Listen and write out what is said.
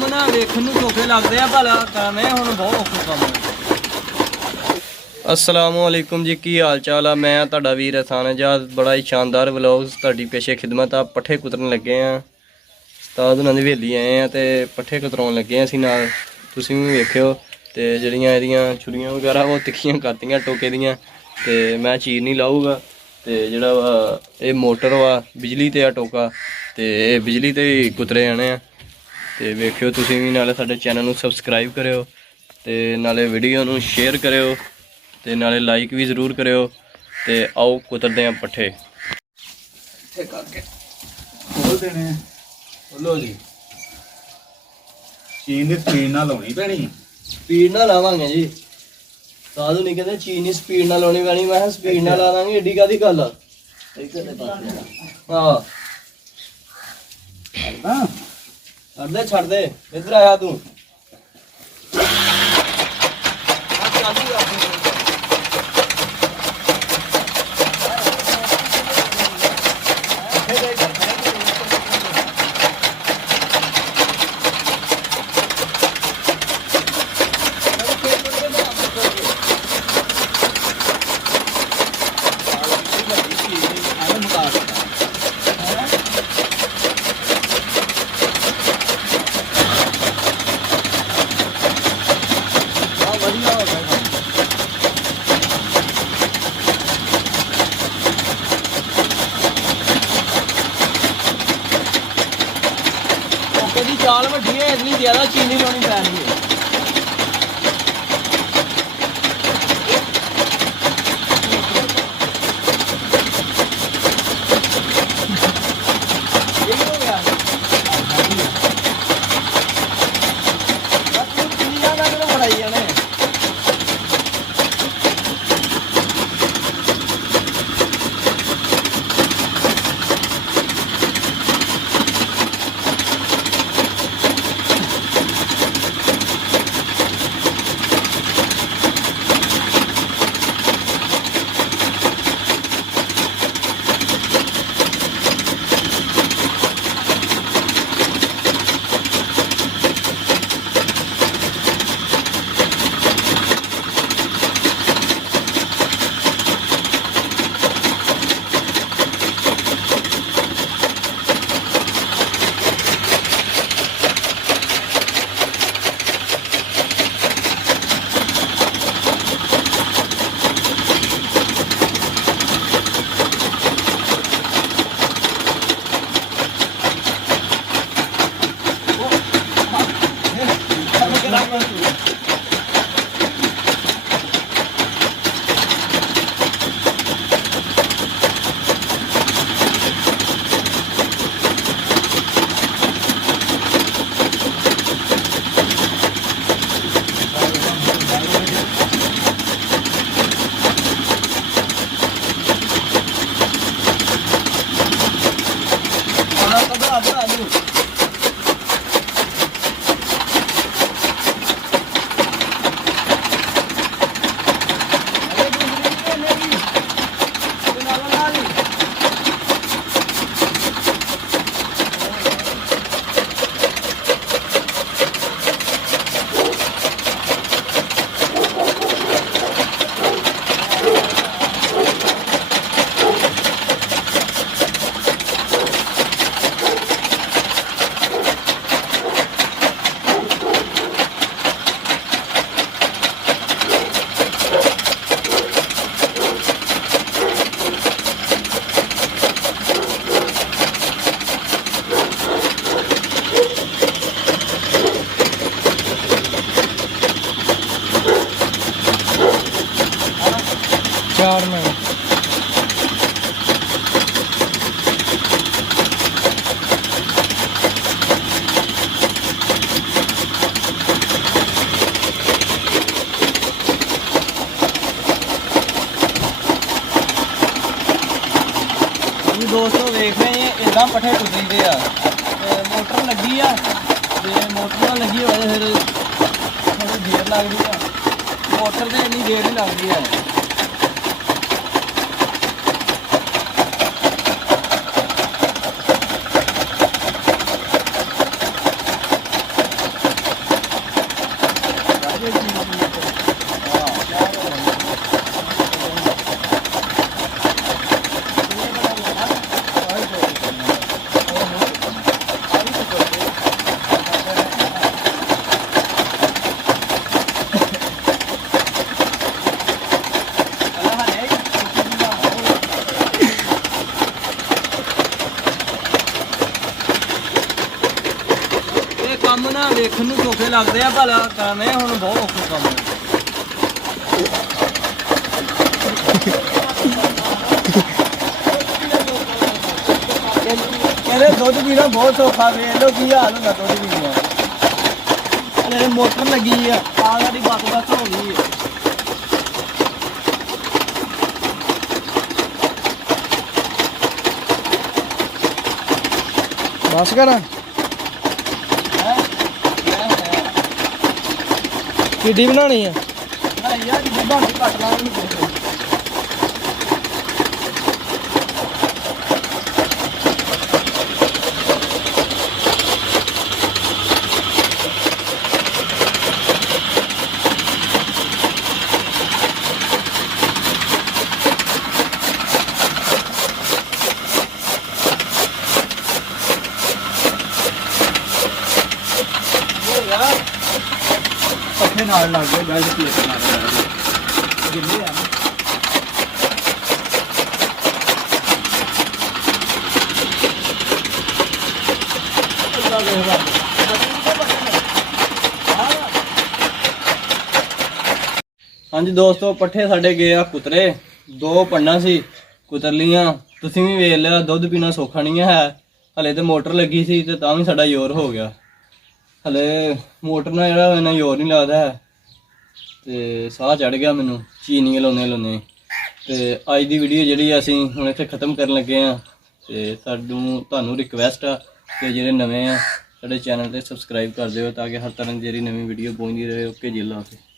ਕੰਮ ਨਾ ਵੇਖਣ ਨੂੰ ਸੌਖੇ ਲੱਗਦੇ ਆ ਭਲਾ ਕਰਨੇ ਹੁਣ ਬਹੁਤ ਔਖਾ ਕੰਮ ਹੈ। अस्सलामुअलैकुम जी, की हाल चाल है। मैं तुहाडा वीर अहसान इजाज बड़ा ही शानदार व्लॉग्स तुहाडी पेशे खिदमत आ। पट्ठे कुतरन लगे हैं, उस्ताद उन्हां दी हवेली आए हैं तो पट्ठे कुतराउण लगे हैं असीं नाल। तुसीं भी वेखिओ ते जिहड़ियां इहदियां छुरियां वगैरह वो तिखियां करतियां टोके दियां ते मैं चीर नहीं लाऊगा। ते जिहड़ा वा ये मोटर वा बिजली ते आ टोका ते बिजली ते ही कुतरे जाने आ। ते वेखिओ तुसीं भी नाले साडे चैनल नूं सबसक्राइब करिओ ते नाले वीडियो नूं शेयर करिओ ते नाले लाइक भी जरूर करिओ। ते आओ कुतरदे हैं पट्ठे करके खोल देने लो जी। चीन की स्पीड ना लानी पैनी, स्पीड ना लावांगे जी। साधु नहीं कहते चीन की स्पीड ना लानी पैनी, मैं स्पीड ना ला देंगे एडी कादी गल आ। हाँ छड़ दे इधर आया तू। चाल वड्डी है, इतनी ज्यादा चीनी लानी पैनी है। चार में दोस्तों देख रहे हैं इदा पट्ठे कुतरी दे आ। मोटर लगी आ, मोटर लगी हो फिर थोड़ी देर लगती है। मोटर से इन्नी देर नहीं लगती है। ਦੇਖਣ ਨੂੰ ਸੌਖੇ ਲੱਗਦੇ ਆ ਭਲਾ ਕੰਮ ਇਹ ਹੁਣ ਬਹੁਤ ਔਖਾ ਕੰਮ ਹੈ। ਕਹਿੰਦੇ ਦੁੱਧ ਪੀਣਾ ਬਹੁਤ ਸੌਖਾ, ਵੇਖ ਲਓ ਕੀ ਹਾਲ ਹੁੰਦਾ ਦੁੱਧ ਪੀਣ ਦਾ। ਹਲੇ ਮੋਟਰ ਲੱਗੀ ਆ ਸਾਡੀ ਬੱਸ ਹੋ ਗਈ ਹੈ। ਬਸ ਕਰਾਂ ਕਿੱਡੀ ਬਣਾਉਣੀ ਆ? ਯਾਰ ਜਿੱਦਾਂ ਘੱਟ ਲਾ ਉਹਨੂੰ ਪੱਠੇ ਨਾਲ ਲੱਗ ਗਏ ਗਾਇਸ ਪਲੇਟ ਨਾਲ ਜਿੰਨੇ ਆ ਹਾਂਜੀ ਦੋਸਤੋ, ਪੱਠੇ ਸਾਡੇ ਗਏ ਆ ਕੁਤਰੇ। 2 ਪੰਡਾਂ ਸੀ ਕੁਤਰ ਲੀਆਂ। ਤੁਸੀਂ ਵੀ ਵੇਖ ਲਿਆ ਦੁੱਧ ਪੀਣਾ ਸੌਖਾ ਨਹੀਂ ਹੈ। ਹਲੇ ਤੇ ਮੋਟਰ ਲੱਗੀ ਸੀ ਤੇ ਤਾਂ ਵੀ ਸਾਡਾ ਜ਼ੋਰ ਹੋ ਗਿਆ। ਹਲੇ ਮੋਟਰ ਨਾਲ ਜਿਹੜਾ ਇੰਨਾ ਜ਼ੋਰ ਨਹੀਂ ਲੱਗਦਾ ਹੈ ਤੇ ਸਾਹ ਚੜ ਗਿਆ ਮੈਨੂੰ ਚੀਨੀ ਲਾਉਂਦੇ। ਤੇ ਅੱਜ ਦੀ ਵੀਡੀਓ ਜਿਹੜੀ ਅਸੀਂ ਹੁਣ ਇੱਥੇ ਖ਼ਤਮ ਕਰਨ ਲੱਗੇ ਆ। ਤੇ ਤੁਹਾਨੂੰ ਰਿਕਵੈਸਟ ਆ ਕਿ ਜਿਹੜੇ ਨਵੇਂ ਆ ਸਾਡੇ ਚੈਨਲ ਤੇ ਸਬਸਕ੍ਰਾਈਬ ਕਰ ਦਿਓ ਤਾਂ ਕਿ ਹਰ ਤਰ੍ਹਾਂ ਦੀ ਜਿਹੜੀ ਨਵੀਂ ਵੀਡੀਓ ਪਹੁੰਚਦੀ ਰਹੇ। ਓਕੇ ਜੀ, ਅੱਲਾ ਹਾਫਿਜ਼।